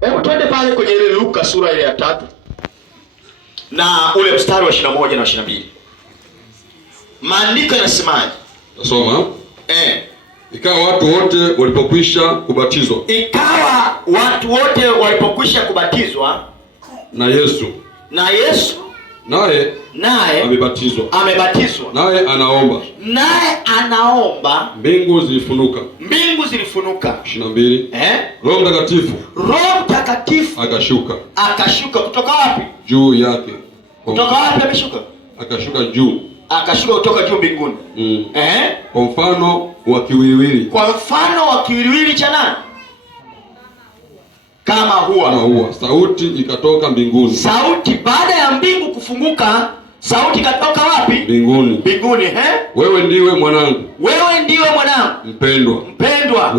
Hebu twende pale kwenye ile Luka sura ile ya 3 na ule mstari wa 21 na 22. Maandiko yanasemaje? Nasoma. Ikawa watu wote walipokwisha kubatizwa na Yesu naye amebatizwa naye anaomba mbingu zilifunuka 22. Roho Mtakatifu akashuka kutoka wapi? Juu yake. Kutoka wapi ameshuka? Akashuka juu kutoka juu mbinguni. Kwa mfano wa kiwiliwili cha nani? Kama hua. Sauti ikatoka mbinguni. Sauti baada ya mbingu kufunguka, sauti ikatoka wapi? Mbinguni. Wewe ndiwe mwanangu mpendwa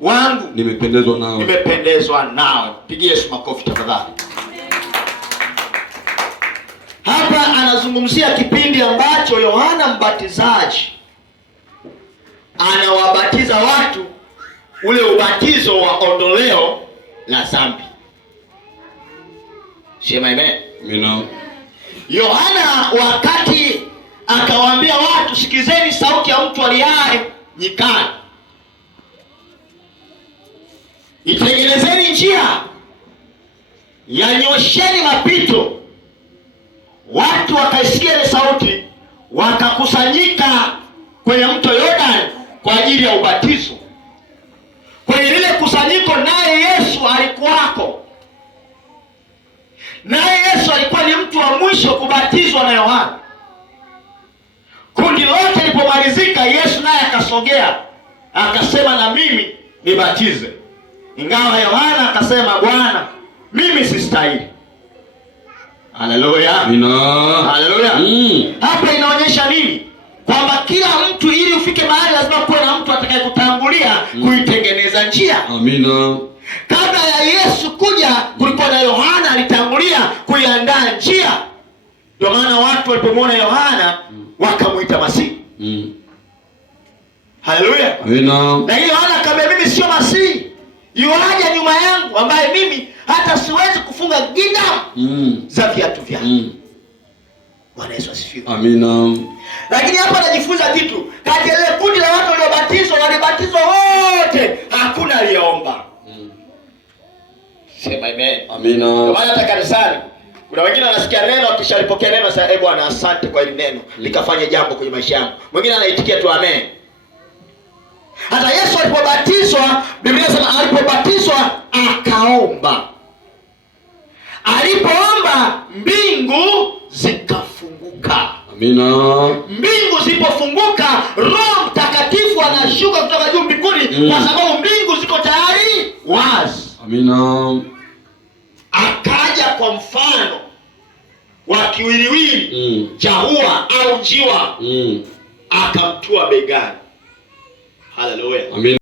wangu nimependezwa nawe. Pigie Yesu makofi tafadhali. Hapa anazungumzia kipindi ambacho Yohana Mbatizaji anawabatiza watu, ule ubatizo wa ondoleo la dhambi. Sema amen. Amina. Yohana wakati akawaambia watu, sikizeni sauti ya mtu aliaye nyikani, itengenezeni njia, yanyosheni mapito. Watu wakaisikia ile sauti, wakakusanyika kwenye mto Yordani kwa ajili ya ubatizo. Kwenye lile kusanyiko naye Yesu alikuwako. Naye Yesu alikuwa ni mtu wa mwisho kubatizwa na Yohana. Kundi lote lilipomalizika, Yesu naye akasogea akasema, na mimi nibatize. Ingawa Yohana akasema, Bwana, mimi sistahili. Haleluya. Haleluya. Hapa inaonyesha nini? Kwamba kila mtu ili ufike mahali lazima kuwe na mtu atakayekutangulia kuitengeneza njia. Amina. Kabla ya Yesu kuja kulikuwa na Yohana alitangulia kuiandaa njia. Ndio maana watu walipomwona Yohana wakamuita Masihi. Haleluya. Amina. Lakini Yohana akamwambia, mimi sio Masihi. Yuaja nyuma yangu ambaye mimi hata siwezi kufunga gingamu za viatu vyake. Bwana Yesu asifiwe. Amina. Lakini hapa najifunza kitu. Kati ya ile kundi la watu walibatizwa wote, hakuna aliyeomba. Sema amen. Amina. Kwa maana hata kanisani kuna wengine wanasikia neno, akishalipokea neno sasa, Bwana asante kwa hili neno, likafanya jambo kwenye maisha yangu. Mwingine anaitikia tu amen. Hata Yesu alipobatizwa, Biblia inasema alipobatizwa akaomba. Alipoomba mbingu zikafunguka. Amina. Mbingu zilipofunguka, Roho Mtakatifu anashuka kutoka juu mbinguni, kwa sababu mbingu ziko tayari wazi. Amina. Akaja kwa mfano wa kiwiliwili cha hua au njiwa, akamtua begani. Haleluya. Amina.